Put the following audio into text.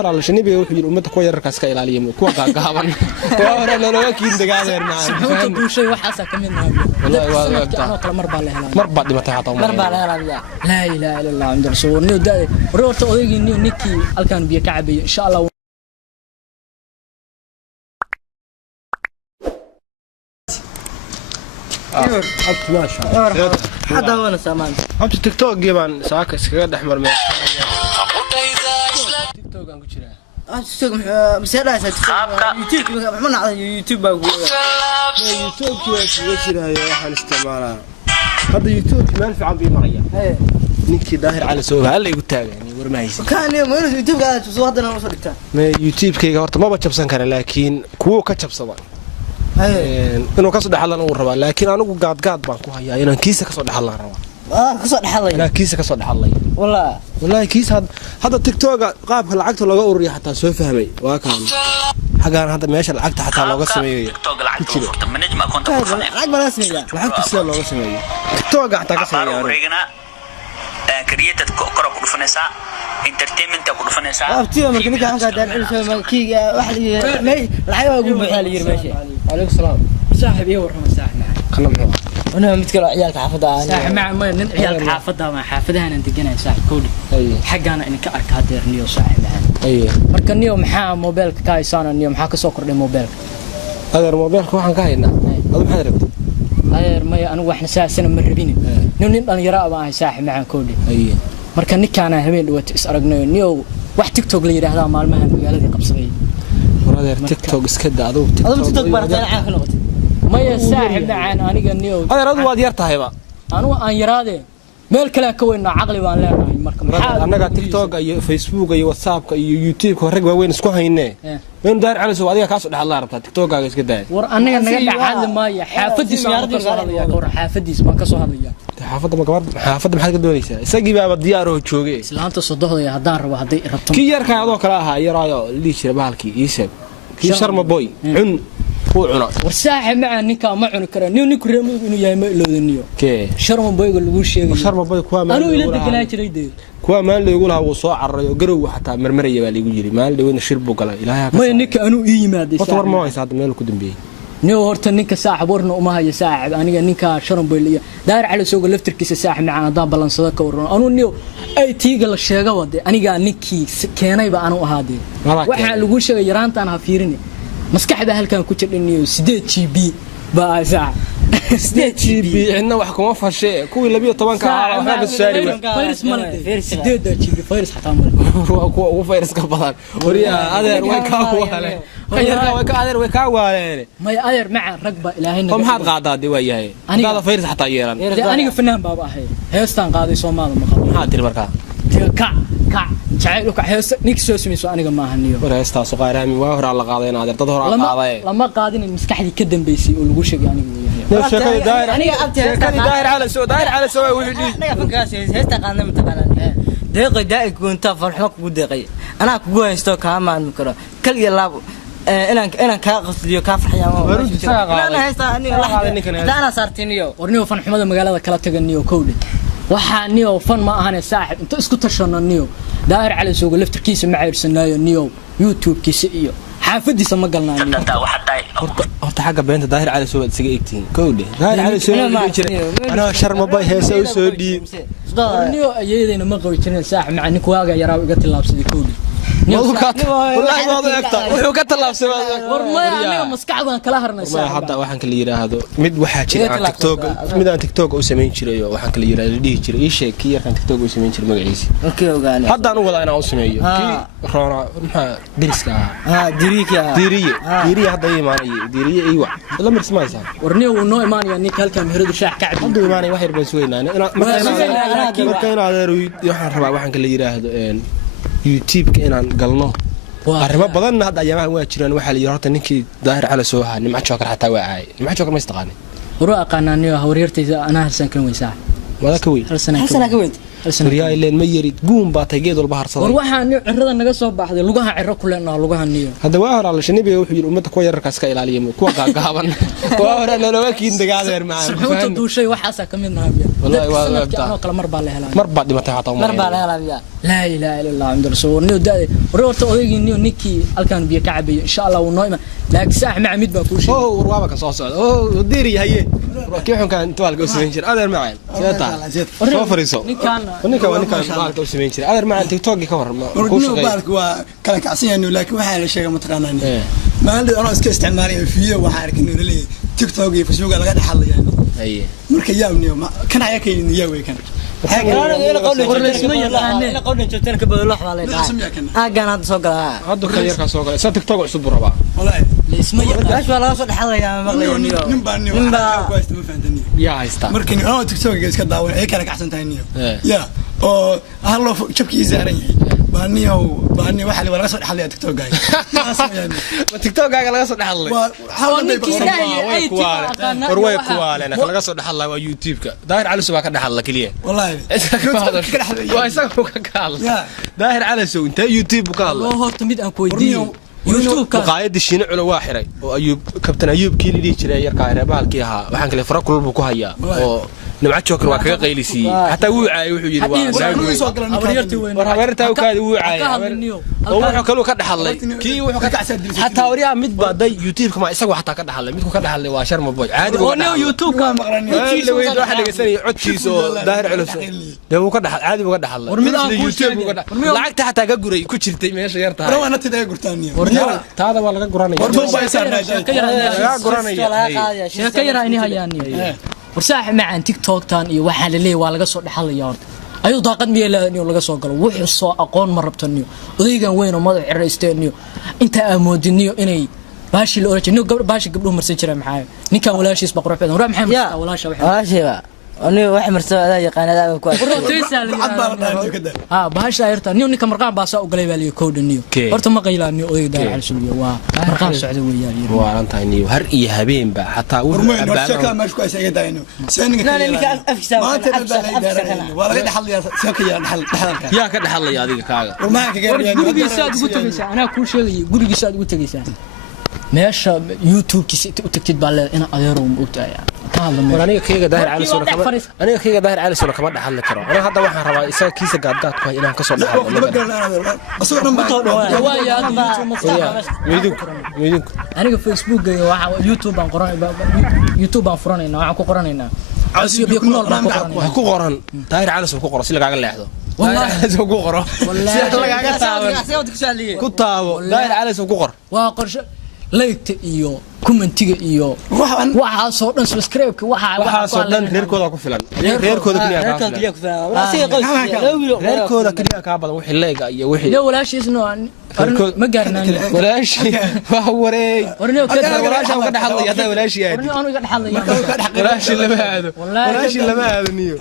hore alla shanibiga wuxuu yiri ummadda kuwa yararkaas ka ilaaliyo kuwa gaaban waa hore looga kiin dagaadeer suxuunta bulshada waxaas ka mid nahay wallahi kala mar baa la helaa mar baa dhimatay hataa mar baa la helaa la ilaaha illa allah inda rasuul niyo daa roorta odaygii ninkii halkan biyo ka cabay insha Allah ما شاء الله حدا وانا سامان هبت تيك توك جيبان ساك اسكا دحمر ميل تيك توك ان كجيرا تيك مسيداس يوتيوب محمد على يوتيوب يوتيوب كيجيرا waxaan isticmaalaa hada youtube meel fiican bi maraya ninkii daahir cali soo hal igu taagay warmaysi kan iyo meel youtube gaad soo hadana soo dhigtaa ma youtube kayga horta ma jabsan kara laakiin kuwa ka jabsada inuu ka soo dhaxlan uu rabaa laakiin anigu gaad baan ku hayaa inaan kiisa ka soo dhaxlan rabaa ka soo dhaxlay inaan kiisa ka soo dhaxlay wallahi kiisa hada tiktok qaabka lacagta looga ururiyo hatta soo fahmay waa kaan xagaan hada meesha lacagta hatta looga sameeyo tiktok lacagta furta management account lacag bala sameeyo lacagta sida looga sameeyo tiktok hatta ka sameeyo created korab u dhufanaysa entertainment ku dhufanaysa abtiyo markii ninka aan ka daan kiiga wax lacag ugu buuxaa la yiri meesha alaykum salaam saaxib iyo warhama saaxib qalam أنا متكلم عيالك حافظة صح مع ما عيالك حافظة ما حافظها أنا تجينا صح كودي حقنا إنك أرك هذا النيو صاحب معنا مركز النيو محا موبايلك كايسان النيو محاك سكر الموبايلك هذا الموبايلك واحد كاينا هذا محا ربط هذا ما أنا واحد سنة مربيني نون أنا يراء معي صاحب معنا كودي مركز نك أنا همين دوت أسرقنا النيو واحد تيك توك اللي هذا مال مهن وقال لي قبصي هذا تيك توك اسكت هذا تيك توك برضه عن خلوتي ما يساعد معنا أنا قنيو هذا رضوا واديرته هيبا أنا يراده ميل كلا كوينا عقلي وان لا مركم أنا تيك توك أي فيسبوك أي واتساب أي يوتيوب كهرج وين اسكو هينه من دار على سو أديك كاسو الله ربطه تيك توك قاعد كده ور أنا نقدر عاد ما حافظي سيارتي صار كور حافظي ما كسو هذا حافظ ما كبر حافظ ما حد قدونيسا ساقي بقى بدياره جوجي سلامته صدقه يا هدان ربع هدي ربطه كي يركع هذا كلاها يرايو اللي يشرب بالكي يسب كي شرم بوي عن هو عنا والساحب مع نكا ما عنا كره نيو ريمو إنه يا ما لودنيو كي شرم بوي يقول له شيء شرم بوي كوا ما أنا إلى دكلا شريدي كوا ما اللي يقولها هو صاع الريو قرو حتى مرمرية بالي يجري ما اللي وين الشرب وقلا إلهي ما نكا أنا إيه ما دي بطور ما يساعد ماله كدم بيه نيو هرت نكا ساحب ورنا وما هي ساحب أنا نكا شرم بوي اللي داير على سوق اللفتر كيس ساحب معنا ضاب بالانس ذاك ورنا أنا نيو أي تيجي الشيء ودي أنا قا نكي كينا يبقى أنا وهادي واحد اللي يقول شيء يرانت أنا هفيرني مسكحة هالكان كتير إنه 6 GB بقى ساعة 6 GB عندنا واحد كمان فشة كوي لبيه طبعا كهذا السعر فيروس مال 6 GB فيروس حتى مال هو فيروس كبار وريا هذا ويكاوه هذا ويكاوه ما يقدر مع رقبة إلهنا هم حد قاعد هذا وياه هذا فيروس حتى يران أنا فنان بابا هي هستان قاضي صومال مخاطر هذا تربكا كع جعلك حس نكسو سميسو أنا ما هنيو ورهستا سقارامي وهر على قاضين هذا تظهر على قاضي لما قاضين المسكحة كدم بيسي والوش يعني شكل داير داير على سو داير على سو وحدي أنا فكاس هستا قاضي متقالن دقيقة كنت فرحك ودقيقة أنا كقول هستو كمان مكرر كل يلعب أنا كقصدي كافر حيوان أنا هستا أنا صارتنيو ورنيو فن حمد مقالة كلا تجنيو كودي waxaa niyo fan ma ahan saaxib inta isku tashano niyo daahir cali soo laftirkiisa ma ciirsanayo niyo youtube kiisa iyo xaafadiisa ma galnaa niyo horta xaga beenta daahir cali soo isaga egtiin koode daahir cali soo jiray ana sharma bay heesa u soo dhiib niyo ayeedayna ma qawi jirin saaxib macni kuwaaga yaraa iga tilaabsaday koode والله ما ضيقت وحو كتلاب سبا ورمايا مسكعدان كلا هرنaysa hadda waxaan kala yiraahdo mid waxa jira tiktok mid aan tiktok u sameyn jiray waxaan kala yiraahdo dhihi jiray ii sheeg kii yarkan tiktok u sameyn jiray magaciisa okay ogaane hadda aan wada inaan u sameeyo kii roona waxa diriska diriye hadda iimaanay diriye iyo wax la marsimaysa warniyo uu noo iimaanaya nin halka meheradu shaax ka cabdi hadda iimaanay wax yar baan suugaynaa markaan adeer waxaan rabaa waxaan kala yiraahdo YouTube ka inaan galno arrimo badan hadda ayamaha waa jiraan waxa la yiraahdo horta ninkii daahir cali soo haa nimca jookar xataa waa caay nimca jookar ma istaqaanay waro aqaanaaniyo hawriyartayda ana halsan kan weysaa wada ka weyn hal sana ka weyn waryaa ileen ma yarid guun baa taygeed walba harsaday war waxaan cirrada naga soo baxday lugaha cirro ku leenahay lugaha niyo hadda waa hore la shanibiga wuxuu yiri ummadda kuwa yararkaas ka ilaaliyo kuwa gaagaaban waa hore looga kiin dagaadeer macaan suxuunta duushay waxaas ka mid nahay wallahi waa sanadkii anoo kala mar baa la helaa mar baa dhimatay xataa mar baa la helaa laa ilaaha illa allah inda rasuul niyo daade warta odaygii niyo ninkii halkan biyo ka cabayo insha Allah uu noo iman laakiin saax macamid baa ku sheegay warwaaba ka soo socda diiri haye kii xun kan inta walga usmeyn jir adeer macaan seeta soo fariiso ninka walka usmeyn jir adeer macaan TikTok ka warma ku shaqeey baalku waa kala kacsan laakiin waxa la sheegay mataqaanaan maalintii anoo iska isticmaalay fiiyo waxa arkay inuu leeyahay TikTok iyo Facebook laga dhaxlayaa haye marka yaabniyo kan ayaa ka yimid yaaway kan aaganaad soo galaa hadda ka yarka soo galay sa TikTok cusub raba wallahi isma yaqaan wala soo dhaxlayaa maqlayo nimba ku haysta ma fahantaani yaa haysta markii anoo TikTok iska daawan ay kala kacsan tahay niyo ya oo hallo jabkiisa saaran yahay baani waxa laga soo dhaxlaya TikTok gaay ma TikTok gaaga laga soo dhaxlay way kuwaalena laga soo dhaxlay waa YouTube ka daahir cali suba ka dhaxlay kaliya wallahi waa isaga ka kaalay daahir cali suba inta YouTube ka hadlay oo horta mid aan ku weydiiyo YouTube ka qaayad shiina culo waa xiray oo ayub kabtan ayub kii lidii jiray yarka reebaalkii ahaa waxaan kale fara kulbu ku hayaa oo nimca joker waa kaga qaylisii hatta wuu caay wuxuu yiri waa habarta uu kaadi wuu caay oo wuxuu kale ka dhaxlay kii wuxuu ka hatta wariya mid baaday YouTube kama isagu hatta ka dhaxlay midku ka dhaxlay waa sharma boy caadi oo YouTube ka maqranay waxa dhageysanay codkiisa daahir culus uu ka dhaxlay caadi uu ka dhaxlay war mid aan ku YouTube lacagta hatta ka guray ku jirtay meesha yarta war ana tiday gurtaaniyo taada waa laga guranaya war baa saarnaa laga guranaya sheeka yara inay hayaan warsax macaan TikTok tan iyo waxa la leeyahay waa laga soo dhaxlaya horta ayuu daaqad miyay laga soo galo wuxuu soo aqoon ma rabtaniyo odaygan weyn oo madax xiraysteenyo inta amoodiniyo inay baashi la orajino baashi gabdhuhu marsan jiray maxay ninkan walaashiis baqro badan war maxay walaasha walaashiba ani wax marso adaa yaqaanada ku baasha ayarta ninka marqaan baa soo galay baa koodaniyo horta ma qaylaaniyo odayga daal xalsuliyo waa marqaan socdo weeyaan waa rantaaniyo har iyo habeenba hataa wuxuu shaka ma isku ayay daayno seeninka waa laga dhaxlayaa shaka yaa ka dhaxlaya adiga kaaga ma ka gaarayaan gurigiisa aad ugu tagaysaa anaa ku sheegay gurigiisa aad ugu tagaysaa meesha YouTube kiisa u tagtid baa leedahay in adeero u ogtahay aniga kayga daahir cali soo kama dhaxal karo aniga hadda waxaan rabaa isaga kiisa gaadgaad ku inaan ka soo dhaxal aniga Facebook iyo waxa YouTube aan qoran YouTube aan furanayna waxaan ku qoranaynaa asiyo biyo ku nool baan ku qoran daahir cali soo ku qoran si lagaaga leexdo wallahi soo ku qoro si lagaaga taaban ku taabo daahir cali soo ku qor waa qorshe like iyo commentiga iyo waxa soo dhan subscribe-ka waxa soo dhan reerkooda ku filan reerkooda kaliya ka filan reerkooda kaliya ka badan wixii leega iyo wixii iyo walaashiisna ma gaarnaan walaashi waa wareey walaasha ka dhaxlay hada walaashi aad walaashi lama aado niyo